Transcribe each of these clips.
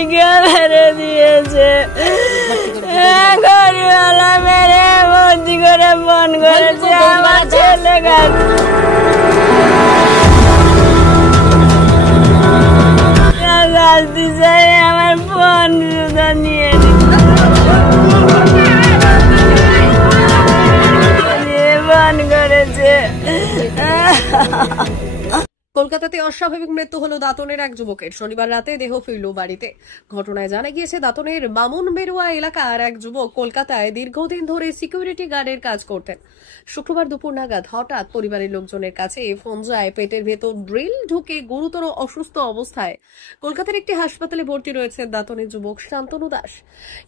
বাড়িকে মেরে দিয়েছে, ঘরওয়ালা মেরে ভর্তি করে ফোন করেছে আমার ছেলে শাস্তি চাই, আমার ফোন নিয়ে ফোন করেছে। কলকাতাতে অস্বাভাবিক মৃত্যু হলো দাঁতনের এক যুবকের। শনিবার রাতে দেহ ফিরল বাড়িতে। ঘটনায় জানা গিয়েছে, দাঁতনের বামুন বেরুয়া এলাকার এক যুবক কলকাতায় দীর্ঘদিন ধরে সিকিউরিটি গার্ডের কাজ করতেন। শুক্রবার দুপুর নাগাদ হঠাৎ পরিবারের লোকজনের কাছে ফোন যায় পেটের ভেতর ড্রিল ঢুকে গুরুতর অসুস্থ অবস্থায় কলকাতার একটি হাসপাতালে ভর্তি রয়েছে দাঁতনের যুবক শান্তনু দাস।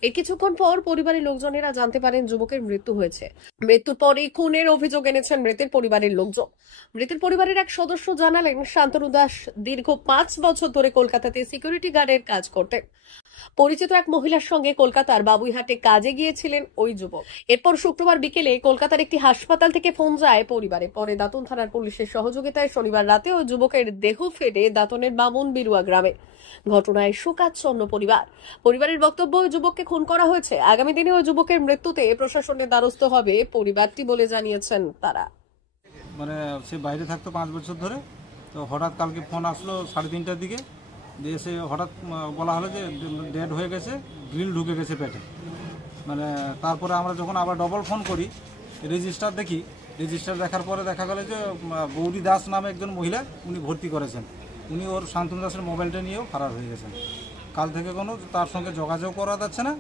এর কিছুক্ষণ পর পরিবারের লোকজনেরা জানতে পারেন যুবকের মৃত্যু হয়েছে। মৃত্যুর পরই খুনের অভিযোগ এনেছেন মৃতের পরিবারের লোকজন। মৃতের পরিবারের এক সদস্য জানালেন, শান্তনু দাস দীর্ঘ 5 বছর ধরে কলকাতাতে সিকিউরিটি গার্ডের কাজ করতেন। পরিচিত এক মহিলার সঙ্গে কলকাতার বাবুইহাটে কাজে গিয়েছিলেন ওই যুবক। এরপর শুক্রবার বিকেলে কলকাতার একটি হাসপাতাল থেকে ফোন যায় পরিবারে। পরে দাঁতন থানার পুলিশের সহযোগিতায় শনিবার রাতে ওই যুবকের দেহ ফেরে দাঁতনের বামুন বিরুয়া গ্রামে। ঘটনায় শোকাচ্ছন্ন পরিবারের বক্তব্য, ওই যুবককে খুন করা হয়েছে। আগামী দিনে ওই যুবকের মৃত্যুতে প্রশাসনের দ্বারস্থ হবে পরিবারটি বলে জানিয়েছেন তারা। মানে সে বাইরে থাকতো 5 বছর ধরে, তো হঠাৎ কালকে ফোন আসলো 3:30টার দিকে, দিয়ে সে হঠাৎ বলা হলো যে ডেড হয়ে গেছে, ড্রিল ঢুকে গেছে পেটে। মানে তারপরে আমরা যখন আবার ডবল ফোন করি, রেজিস্টার দেখি, রেজিস্টার দেখার পরে দেখা গেল যে গৌরী দাস নামে একজন মহিলা উনি ভর্তি করেছেন। উনি ওর শান্তনু দাসের মোবাইলটা নিয়েও ফারার হয়ে গেছেন। কাল থেকে কোনো তার সঙ্গে যোগাযোগ করা যাচ্ছে না,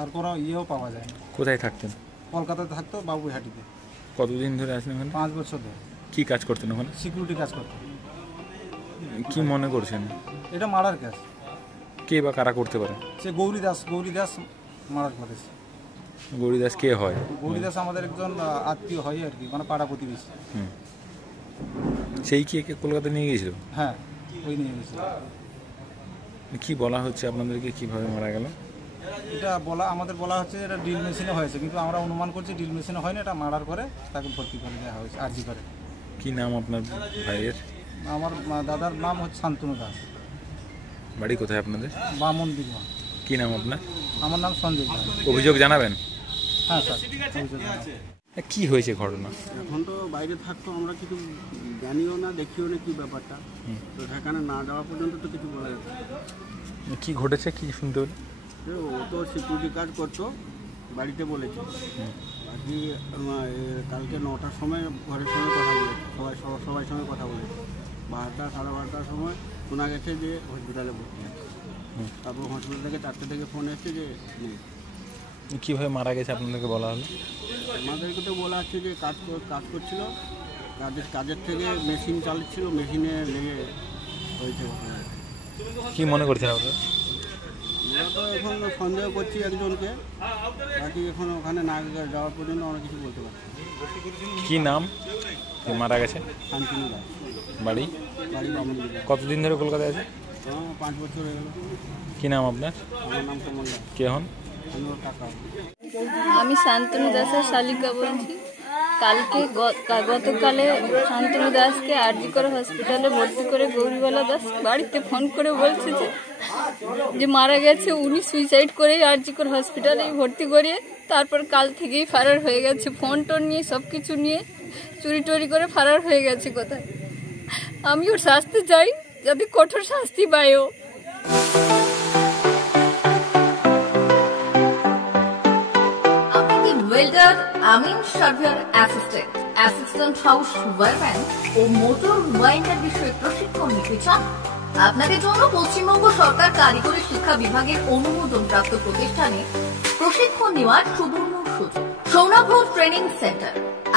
আর কোনো ইয়েও পাওয়া যায় না। কোথায় থাকতেন? কলকাতায় থাকতো, বাবুইহাটিতে। কতদিন ধরে আছেন ওখানে? 5 বছর ধরে। কি কাজ করতেন ওখানে? সিকিউরিটি কাজ করতেন। কি মনে করছেন এটা মার্ডার কেস? কে বা কারা করতে পারে? সে গৌরী দাস মার্ডার করেছে। গৌরী দাস কে হয়? গৌরী দাস আমাদের একজন আত্মীয় হয় আর কি, মানে পাড়া প্রতিবেশী। সেই কি একে কলকাতা নিয়ে গিয়েছিল? হ্যাঁ, ওই নিয়ে গেছিল। কি বলা হচ্ছে আপনাদেরকে, কিভাবে মারা গেল? এটা আমাদের বলা হচ্ছে এটা ড্রিল মেশিনে হয়েছে, কিন্তু আমরা অনুমান করছি ড্রিল মেশিনে হয়নি, এটা মার্ডার করে তাকে ভর্তি করে দেওয়া হয়েছে আরজি করে। কি নাম আপনার ভাইয়ের? আমার দাদার নাম হচ্ছে শান্তনু দাস। বাড়ি কোথায় আপনাদের? বামুন বিরুয়া। কি নাম আপনার? আমার নাম সঞ্জয় দাস। অভিযোগ জানাবেন? হ্যাঁ স্যার, অভিযোগ জানাবেন। কি হয়েছে ঘটনা? এখন তো বাইরে থাকতো, আমরা কিছু জানিও না, দেখিও না কি ব্যাপারটা। তো সেখানে না যাওয়া পর্যন্ত তো কিছু বলা যাচ্ছে। কি ঘটেছে, কি শুনতে হলো? ও তো সিকিউরিটি কাজ করতো, বাড়িতে বলেছে। বাকি কালকে 9টার সময় ঘরের সঙ্গে কথা বলেছে, সবাই সঙ্গে কথা বলেছে। 12টা 12:30টার সময় শোনা গেছে যে হসপিটালে ভর্তি আছে। তারপর হসপিটাল থেকে 4টে থেকে ফোন এসেছে যে নেই। কীভাবে মারা গেছে আপনাদেরকে বলা হলো? আমাদেরকে তো বলা হচ্ছে যে কাজ করছিল, কাজের থেকে মেশিন চালাচ্ছিল, মেশিনে লেগে হয়েছে ঘটনা। কী মনে করছেন আপনারা? আমরা তো এখন সন্দেহ করছি একজনকে, বাকি এখন ওখানে না যাওয়ার পর্যন্ত আমরা কিছু বলতে পারছি। কি নাম মারা গেছে? শান্তনু দাস। বাড়ি বামুন। কতদিন ধরে কলকাতায় আছে? 5 বছর হয়ে গেল। কি নাম আপনার? আমার নাম কমল দাস। কে হন? আমি শান্তনু দাসের শালিকা বলছি। গতকালে শান্তনু দাসকে আরজি করে হসপিটালে ভর্তি করে গৌরীবালা দাস বাড়িতে ফোন করে বলছে যে মারা গেছে। উনি সুইসাইড করে আরজি করে হসপিটালে ভর্তি করিয়ে তারপর কাল থেকেই ফারার হয়ে গেছে। ফোন টোন নিয়ে সব কিছু নিয়ে চুরি টুরি করে ফারার হয়ে গেছে কোথায়। আমি ওর শাস্তি চাই, যাতে কঠোর শাস্তি পায় ও। ওয়েল্ডার, আমিন সার্ভেয়ার অ্যাসিস্ট্যান্ট হাউস ওয়ারম্যান ও মোটর ওয়াইন্ডার বিষয়ে প্রশিক্ষণ নিতে চান? আপনাদের জন্য পশ্চিমবঙ্গ সরকার কারিগরি শিক্ষা বিভাগের অনুমোদনপ্রাপ্ত প্রতিষ্ঠানে প্রশিক্ষণ নেওয়ার সুবর্ণ সুযোগ। সৌনাভ ট্রেনিং সেন্টার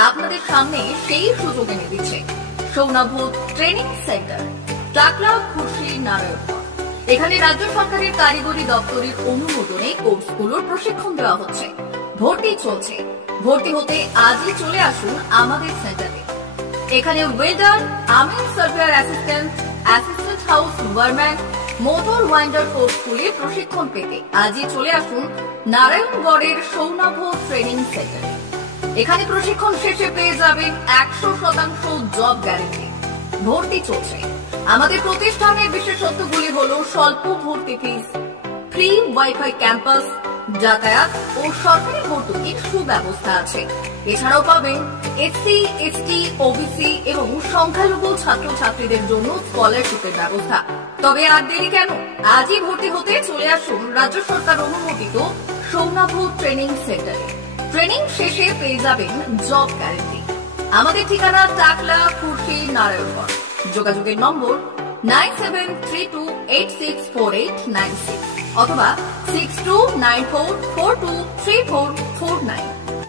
আপনাদের সামনে সেই সুযোগ এনে দিচ্ছে। সৌনাভ ট্রেনিং সেন্টার, টাকলা, খুশি, নারায়ণগড়। এখানে রাজ্য সরকারের কারিগরি দপ্তরের অনুমোদনে কোর্সগুলোর প্রশিক্ষণ দেওয়া হচ্ছে। ভর্তি চলছে। ভর্তি হতে আজই চলে আসুন আমাদের সেন্টারে। এখানে ওয়েল্ডার, আমিন surveyor assistant house wireman, motor winder কোর্সগুলি প্রশিক্ষণ পেতে আজই চলে আসুন নারায়ণগড়ের সৌনাভ ট্রেনিং সেন্টারে। এখানে প্রশিক্ষণ শেষে পেয়ে যাবেন 100% জব গ্যারান্টি। ভর্তি চলছে। আমাদের প্রতিষ্ঠানের বিশেষত্বগুলি হলো স্বল্প ভর্তি ফিস, ফ্রি ওয়াইফাই ক্যাম্পাস, যাতায়াত ও সরকারি ভর্তুকির সুব্যবস্থা আছে। এছাড়াও পাবেন এসসি, এসটি, ওবিসি এবং সংখ্যালঘু ছাত্রছাত্রীদের জন্য স্কলারশিপের ব্যবস্থা। তবে আর দেরি কেন, আজই ভর্তি হতে চলে আসুন রাজ্য সরকার অনুমোদিত সৌনাভ ট্রেনিং সেন্টারে। ট্রেনিং শেষে পেয়ে যাবেন জব গ্যারান্টি। আমাদের ঠিকানা টাকলা, খুরশি, নারায়ণগঞ্জ। যোগাযোগের নম্বর 9732864896 অথবা 6294423449।